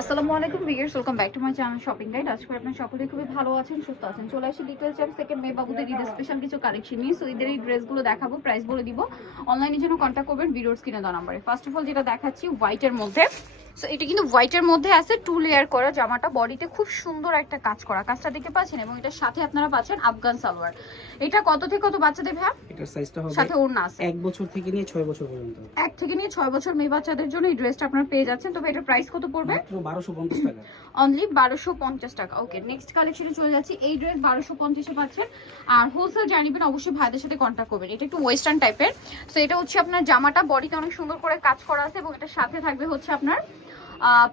আসসালামু আলাইকুম viewers, welcome back to my channel shopping guide. আজকে আপনারা সকলেই খুবই ভালো আছেন, সুস্থ আছেন। চলে আসি ডিটেইলস এর সেকেন্ড মেয়ে বাবুদের ঈদ স্পেশাল কিছু কালেকশন নিয়ে। সো ঈদের এই ড্রেসগুলো দেখাবো, প্রাইস বলে দিব। অনলাইনে জন্য কন্ট্যাক্ট করবেন ভিডিওর স্ক্রিনে দেওয়া নম্বরে। ফার্স্ট অফ অল যেটা দেখাচ্ছি হোয়াইটের মধ্যে। সো এটা কিন্তু হোয়াইটের মধ্যে আছে, 2 লেয়ার করা জামাটা, বডিতে খুব সুন্দর একটা কাজ করা, কাজটা দেখতে পাচ্ছেন। এবং এটার সাথে আপনারা পাচ্ছেন আফগান সালোয়ার। এটা কত থেকে কত বাচ্চাদের ভাই? এটার সাইজটা হবে সাথে ওড়না আছে 1 বছর থেকে নিয়ে 6 বছর পর্যন্ত। 1 থেকে নিয়ে 6 বছর মেয়ে বাচ্চাদের জন্য এই ড্রেসটা আপনারা পেয়ে যাচ্ছেন। তবে এটার প্রাইস কত পড়বে? মাত্র 1250 টাকা। অনলি 1250 টাকা। ওকে, নেক্সট কালেকশনে চলে যাচ্ছি। এই ড্রেস 1250 এ পাচ্ছেন। আর হোলসেল জানিবেন অবশ্যই ভাইদের সাথে কন্ট্যাক্ট করবেন। এটা একটু ওয়েস্টার্ন টাইপের। সো এটা হচ্ছে আপনার জামাটা, বডিতে অনেক সুন্দর করে কাজ করা আছে এবং এটার সাথে থাকবে হচ্ছে আপনার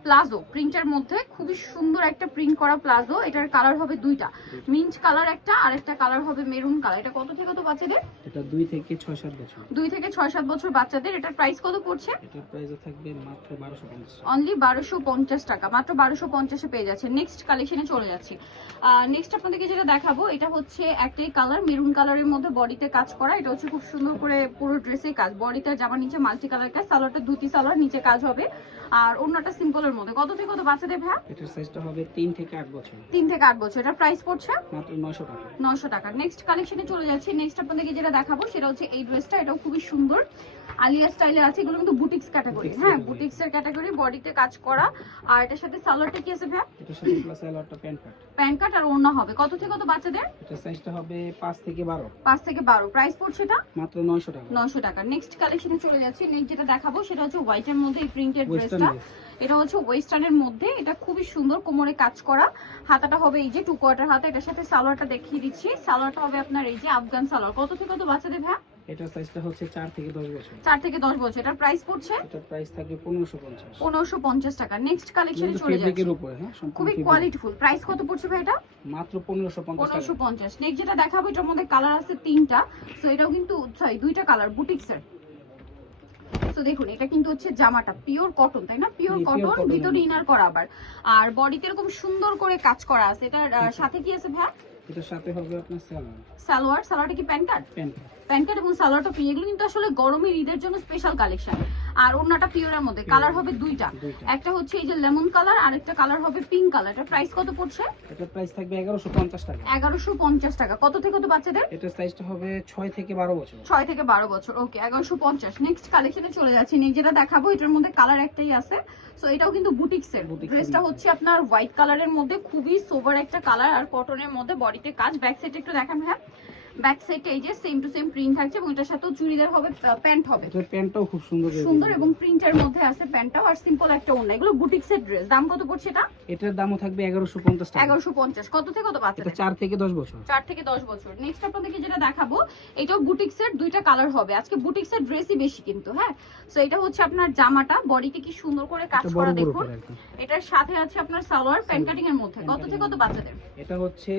প্লাজো প্রিন্টের মধ্যে, খুবই সুন্দর একটা প্রিন্ট করা প্লাজো। এটার কালার হবে দুইটা, মিন্ট কালার একটা, আর একটা কালার হবে মেরুন কালার। এটা কত থেকে কত বাচ্চাদের? এটা 2 থেকে 6-7 বছর। 2 থেকে 6-7 বছর বাচ্চাদের। এটার প্রাইস কত পড়ছে? এটার প্রাইস থাকবে মাত্র 1250। অনলি 1250 টাকা, মাত্র 1250 এ পেয়ে যাচ্ছে। নেক্সট কালেকশনে চলে যাচ্ছি। নেক্সট আপনাদেরকে যেটা দেখাবো, এটা হচ্ছে একটাই কালার, মেরুন কালারের মধ্যে বডিতে কাজ করা। এটা হচ্ছে খুব সুন্দর করে পুরো ড্রেসে কাজ, বডিতে জামার নিচে মাল্টি কালার কাজ, সালোয়ারটা ধুতি সালোয়ার, নিচে কাজ হবে। আর অন্যটা সিম্পলের মধ্যে। কত থেকে কত বাচ্চাদের ভাই? এটার সাইজটা হবে 3 থেকে 8 বছর। 3 থেকে 8 বছর। এটার প্রাইস পড়ছে মাত্র 900 টাকা। 900 টাকা। নেক্সট কালেকশনে চলে যাচ্ছি। নেক্সট আপনাদেরকে যেটা দেখাবো সেটা হচ্ছে এই ড্রেসটা। এটাও খুবই সুন্দর আলিয়া স্টাইলে আছে। এগুলো কিন্তু বুটিক্স ক্যাটাগরি, হ্যাঁ বুটিক্স এর ক্যাটাগরি, বডিতে কাজ করা। আর এটার সাথে সালোয়ারটা কি আছে ভাই? এটার সাথে প্লাস সালোয়ারটা প্যান্ট কাট। প্যান্ট কাট আর ওড়না হবে। কত থেকে কত বাচ্চাদের? এটার সাইজটা হবে 5 থেকে 12। 5 থেকে 12। প্রাইস পড়ছে এটা মাত্র 900 টাকা। 900 টাকা। নেক্সট কালেকশনে চলে যাচ্ছি। নেক্সট যেটা দেখাবো সেটা হচ্ছে হোয়াইটের মধ্যে এই প্রিন্টেড Western ড্রেসটা। dress। এটা হচ্ছে ওয়েস্টার্নের মধ্যে, এটা খুবই সুন্দর, কোমরে কাজ করা। হাতাটা হবে এই যে 2 কোয়ার্টার হাতা। এটার সাথে সালোয়ারটা দেখিয়ে দিচ্ছি। সালোয়ারটা হবে আপনার এই যে আফগান সালোয়ার। কত থেকে কত বাচ্চাদের ভাই? এটার সাইজটা হচ্ছে 4 থেকে 10 বছর। 4 থেকে 10 বছর। এটার প্রাইস পড়ছে এটার প্রাইস থাকবে 1550। 1550 টাকা। নেক্সট কালেকশনে চলে যাচ্ছি। ফেব্রিকের উপরে, হ্যাঁ সম্পূর্ণ খুবই fabric। কোয়ালিটিফুল। প্রাইস কত পড়ছে ভাই এটা? মাত্র 1550 টাকা। 1550। নেক্সট যেটা দেখাবো, এটার মধ্যে কালার আছে 3টা। সো এটাও কিন্তু সরি 2টা কালার, বুটিক্সের। তো দেখুন, এটা কিন্তু হচ্ছে জামাটা পিওর কটন, তাই না? পিওর কটন, ভিতরে ইনার করা আবার। আর বডিতে এরকম সুন্দর করে কাজ করা আছে। এটার সাথে কি আছে ভাই? এটার সাথে হবে আপনার সালোয়ার। সালোয়ারটা কি প্যান্ট কাট? প্যান্ট। প্যান্ট কাট এবং সালোয়ারটা পিওর। এগুলো কিন্তু আসলে গরমের ঈদের জন্য স্পেশাল কালেকশন। আর ওন্নাটা পিওরের মধ্যে, কালার হবে দুইটা। একটা হচ্ছে এই যে লেমন কালার, আর একটা কালার হবে পিঙ্ক কালার। এটার প্রাইস কত পড়ছে? এটার প্রাইস থাকবে 1150 টাকা। 1150 টাকা। কত থেকে কত বাচ্চাদের? এটার সাইজটা হবে 6 থেকে 12 বছর। 6 থেকে 12 বছর। ওকে, 1150। নেক্সট কালেকশনে চলে যাচ্ছি। নেক্সট যেটা দেখাবো, এটার মধ্যে কালার একটাই আছে। সো এটাও কিন্তু বুটিক্সের। ড্রেসটা হচ্ছে আপনার হোয়াইট কালারের মধ্যে, খুবই সোবার একটা কালার, আর কটনের মধ্যে বডিতে কাজ। ব্যাক সাইডে একটু দেখান হ্যাঁ। ব্যাক সাইডে এই যে সেম টু সেম প্রিন্ট থাকছে এবং এটার সাথেও চুড়িদার হবে, প্যান্ট হবে। এটার প্যান্টটাও খুব সুন্দর সুন্দর এবং প্রিন্টের মধ্যে আছে প্যান্টটাও, আর সিম্পল একটা ওড়না। এগুলো বুটিক্সের ড্রেস। দাম কত পড়ছে এটা? এটার দামও থাকবে 1150 টাকা। 1150। কত থেকে কত বাচ্চা? এটা 4 থেকে 10 বছর। 4 থেকে 10 বছর। নেক্সট আপনাদেরকে যেটা দেখাবো, এটাও বুটিক্সের, 2টা কালার হবে। আজকে বুটিক্সের ড্রেসই বেশি কিন্তু, হ্যাঁ। সো এটা হচ্ছে আপনার জামাটা, বডিতে কি সুন্দর করে কাজ করা দেখুন। এটার সাথে আছে আপনার সালোয়ার, প্যান্ট কাটিং এর মধ্যে। কত থেকে কত বাচ্চাদের? এটা হচ্ছে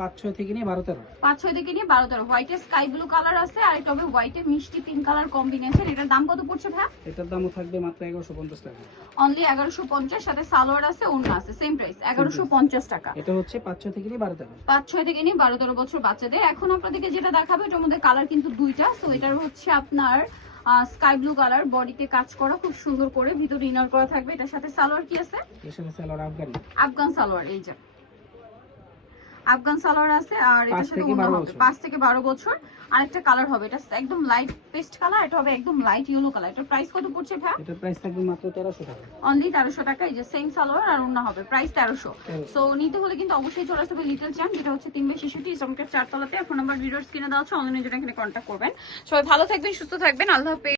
5-6 থেকে নিয়ে 12-13। 5-6 থেকে নিয়ে 12-13। হোয়াইটে স্কাই ব্লু কালার আছে, আর এটা হবে হোয়াইটে মিষ্টি পিঙ্ক কালার কম্বিনেশন। এটার দাম কত পড়ছে ভাই? এটার দামও থাকবে মাত্র 1150 টাকা। অনলি 1150। সাথে সালোয়ার আছে, ওড়না আছে, সেম প্রাইস 1150 টাকা। এটা হচ্ছে 5-6 থেকে নিয়ে 12-13। 5-6 থেকে নিয়ে 12-13 বছর বাচ্চাদের। এখন আপনাদেরকে যেটা দেখাবো, এটার মধ্যে কালার কিন্তু 2টা। সো এটার হচ্ছে আপনার স্কাই ব্লু কালার, বডিতে কাজ করা খুব সুন্দর করে, ভিতরে ইনার করা থাকবে। এটার সাথে সালোয়ার কি আছে? এর সাথে সালোয়ার আফগানি। আফগান সালোয়ার, এই যে আফগান সালোয়ার আছে। আর এটার সাথে 5 থেকে 12 বছর। আরেকটা কালার হবে, এটা একদম লাইট পেস্ট কালার, এটা হবে একদম লাইট ইয়েলো কালার। এটার প্রাইস কত পড়ছে ভাই? এটার প্রাইস থাকবে মাত্র 1300 টাকা। অনলি 1300 টাকা। এই যে সেম সালোয়ার আর ওড়না হবে, প্রাইস 1300। সো নিতে হলে কিন্তু অবশ্যই চলে আসতে হবে লিটল চ্যাম্প, যেটা হচ্ছে 3/66 ইসলামকের 4 তলাতে। ফোন নাম্বার ভিডিওর স্ক্রিনে দেওয়া আছে, অনলাইনে জন্য এখানে কন্ট্যাক্ট করবেন। সবাই ভালো থাকবেন, সুস্থ থাকবেন, আল্লাহ হাফেজ।